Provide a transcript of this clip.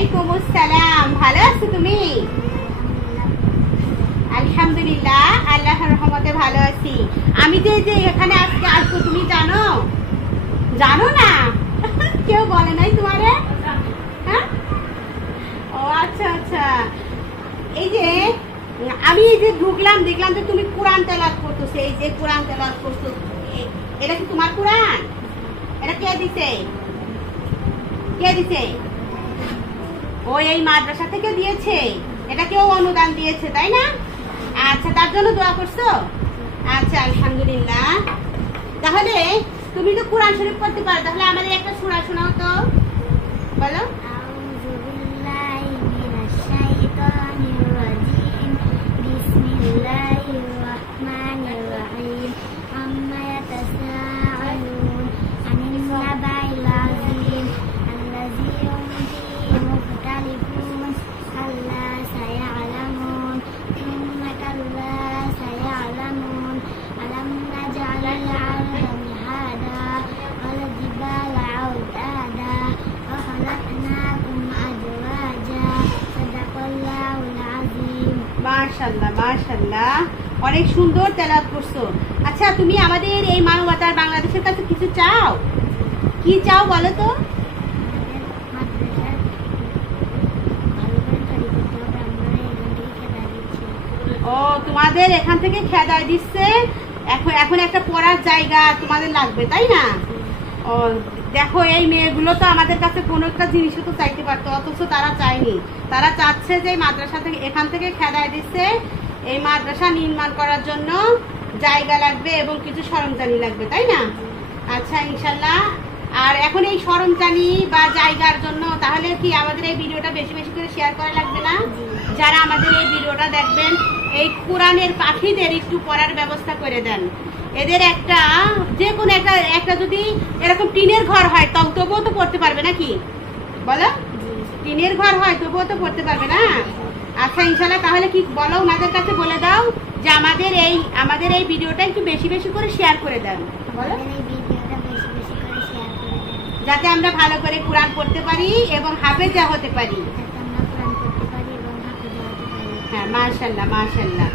ওয়ালাইকুম আসসালাম। ভালো আছো তুমি? আলহামদুলিল্লাহ, আল্লাহর রহমতে ভালো আছি। আমি যে এখানে আজকে আসবো তুমি জানো? জানো না? কেউ বলে নাই তোমারে? হ্যাঁ, ও আচ্ছা আচ্ছা। এই যে আমি এই যে ঢুকলাম, দেখলাম যে তুমি কোরআন তেলাওয়াত করতেছো। এই যে কোরআন তেলাওয়াত করছো, এটা কি তোমার কোরআন? এটা কে দিছে? কে দিছে? ও এই মাদ্রাসা থেকে দিয়েছে। এটা কেউ অনুদান দিয়েছে, তাই না? আচ্ছা, তার জন্য দোয়া করছো? আচ্ছা, আলহামদুলিল্লাহ। তাহলে তুমি তো কোরআন শরীফ পড়তে পারো, তাহলে আমাদের একটা সূরা শোনাও তো, বলো। মাশাআল্লাহ মাশাআল্লাহ, অনেক সুন্দর তেলাওয়াত করছো। আচ্ছা, তুমি আমাদের এই মানবতার বাংলাদেশের কাছে কিছু চাও? কি চাও বলো তো? ও, তোমাদের এখান থেকে খেদাই দিচ্ছে। এখন একটা পড়ার জায়গা তোমাদের লাগবে, তাই না? ও, দেখো এই মেয়েগুলো তো আমাদের কাছে কোনো একটা জিনিসও তো চাইতে পারতো, অথচ তারা চায়নি। তারা চাচ্ছে যে মাদ্রাসা থেকে এখান থেকে খেদাই দিচ্ছে, এই মাদ্রাসা নির্মাণ করার জন্য জায়গা লাগবে এবং কিছু সরঞ্জানি লাগবে, তাই না? আচ্ছা, ইনশাল্লাহ। আর এখন এই সরঞ্জানি বা জায়গার জন্য তাহলে কি আমাদের এই ভিডিওটা বেশি বেশি করে শেয়ার করা লাগবে না? যারা আমাদের এই ভিডিওটা দেখবেন, এই কোরআনের পাখিদের একটু পড়ার ব্যবস্থা করে দেন। এদের একটা যে কোনো একটা যদি এরকম টিনের ঘর হয় তবুও তো পড়তে পারবে নাকি, বলো? টিনের ঘর হয় তবুও তো পড়তে পারবে না। আচ্ছা, ইনশাল্লাহ। তাহলে কি বলো, ওনাদের কাছে বলে দাও যে আমাদের এই ভিডিওটা একটু বেশি বেশি করে শেয়ার করে দেন, বলো, যাতে আমরা ভালো করে কোরআন পড়তে পারি এবং হাফেজা হতে পারি। হ্যাঁ, মাশাআল্লাহ মাশাআল্লাহ।